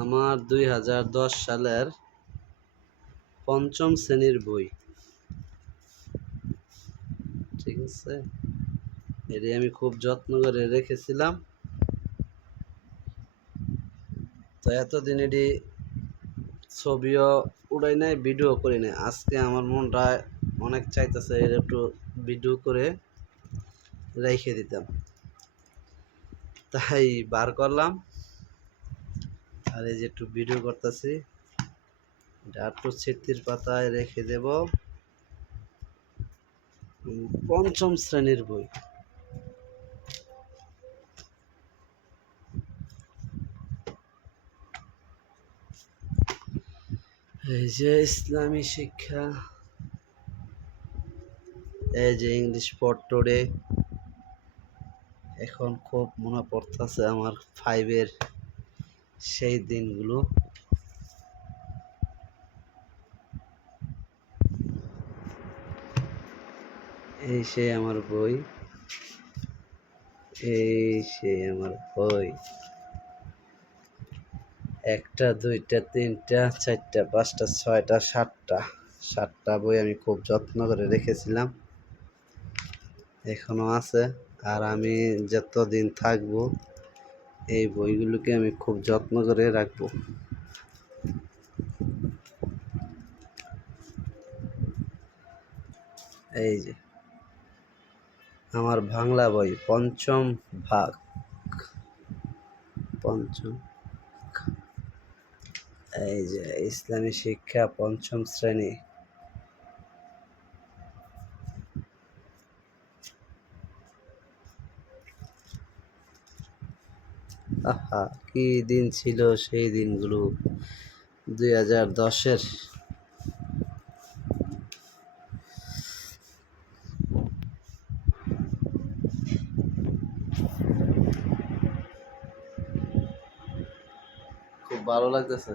আমার দুই হাজার দশ সালের পঞ্চম শ্রেণির বই। ঠিক আছে? এটি আমি খুব যত্ন করে রেখেছিলাম। তো এতদিন এটি ছবিও উড়াই নাই, ভিডিও করি নাই। আজকে আমার মনটা অনেক চাইতেছে একটু ভিডিও করে রেখে দিতাম। তাই বার করলাম। আর এই যে একটু ভিডিও করতেছি। একটু ছিটির পাতায় রেখে দেব। পঞ্চম শ্রেণির বই। এই যে ইসলামী শিক্ষা, এই যে ইংলিশ পট পড়টরে এখন খুব মনে পড়তেছে আমার ফাইভের সেই দিনগুলো। এই সেই আমার বই। এই সে আমার বই। একটা, দুইটা, তিনটা, চারটা, পাঁচটা, ছয়টা, সাতটা। সাতটা বই আমি খুব যত্ন করে রেখেছিলাম। এখনও আছে। আর আমি যতদিন থাকব, এই বইগুলোকে আমি খুব যত্ন করে রাখব। এই যে, আমার বাংলা বই, পঞ্চম ভাগ। পঞ্চম এই যে, ইসলামী শিক্ষা পঞ্চম শ্রেণি। আহা কি দিন ছিল সেই দিনগুলো? দুই হাজার দশের। খুব ভালো লাগতেছে।